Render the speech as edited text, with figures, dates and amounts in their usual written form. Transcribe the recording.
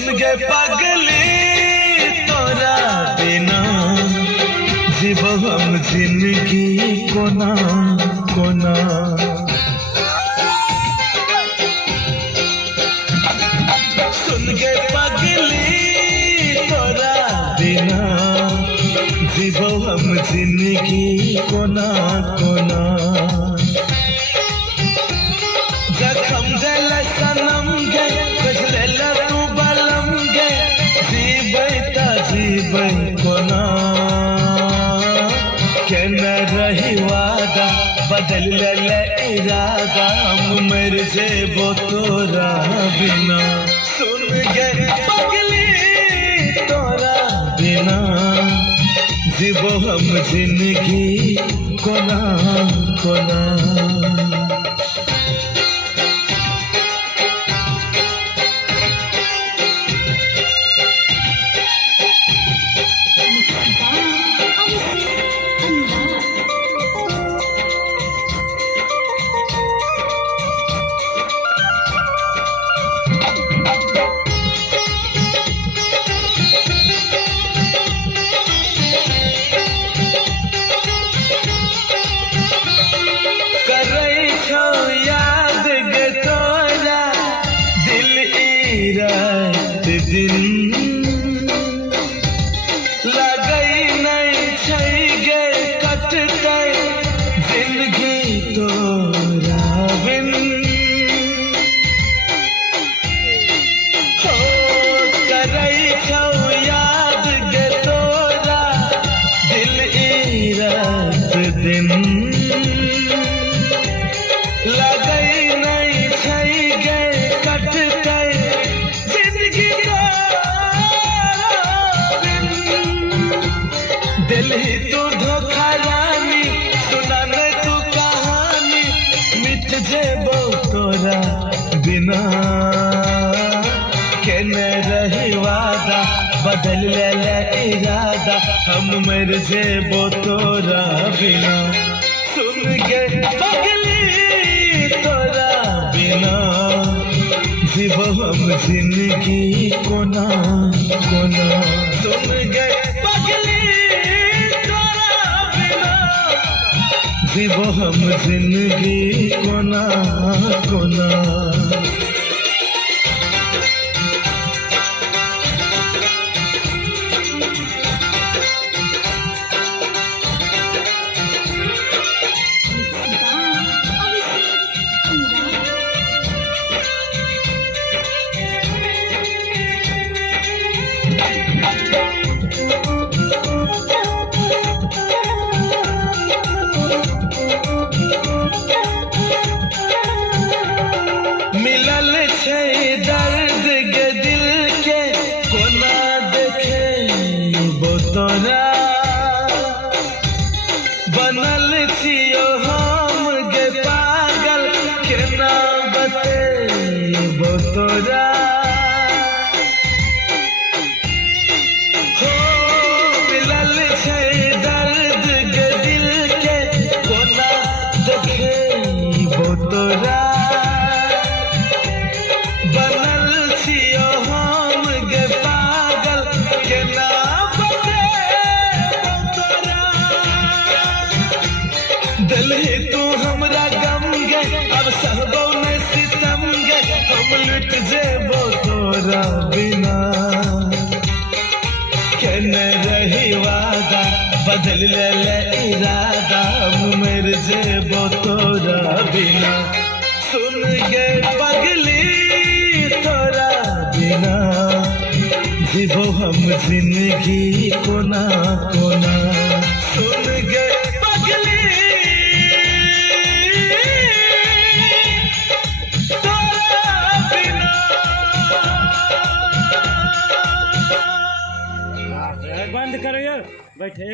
सुन गे पगली तोरा बिना जीव हम जिंदगी कोना कोना। सुन गे पगली तोरा बिना जीव हम जिंदगी कोना कोना। जखम दिल सनम गे बजले तू बलम गे जीबै कोना। के न रही वादा बदल ले इरादा हम मर जेबो तोरा बिना। सुन गे पगली तोरा बिना जीवो हम जिंदगी कोना कोना। याद गे तोरा दिल रात दिन लगई नहीं छै गे कटतै जिंदगी तोरा बिन। हो करै छौ याद गे तोरा दिल रात दिन लगई नहीं छै गे कटतै जिंदगी दिल ही तू धोखा रानी सुना नहीं तू कहानी मिट जेबो तोरा बिना। के न रही वादा बदल ले इरादा हम मर जेबो तोरा बिना। सुन गे पगली तोरा बिना जीवो हम जिंदगी कोना कोना। सुन गे पगली तोरा बिना जीवो हम जिंदगी कोना कोना। मिलल छै दर्द गे दिल के कोना देखे बो तोरा। बनल छियो हम गे पागल केना बतेबो तोरा। हो मिलल छै दर्द गे दिल के कोना देखे बो तोरा। बनल छियो हम गे पागल केना बतेबो तोरा। दिल ही तू हमरा गम गे अब सहबो नहीं सितम गे हम लुट जेबो तोरा बिना। के न रही वादा बदल ले इरादा हम मर जेबो तोरा बिना। सुन गे पगली तोरा बिना जीवो हम जिंदगी कोना कोना। सुन गे पगली तोरा बिना। बंद करो बैठे।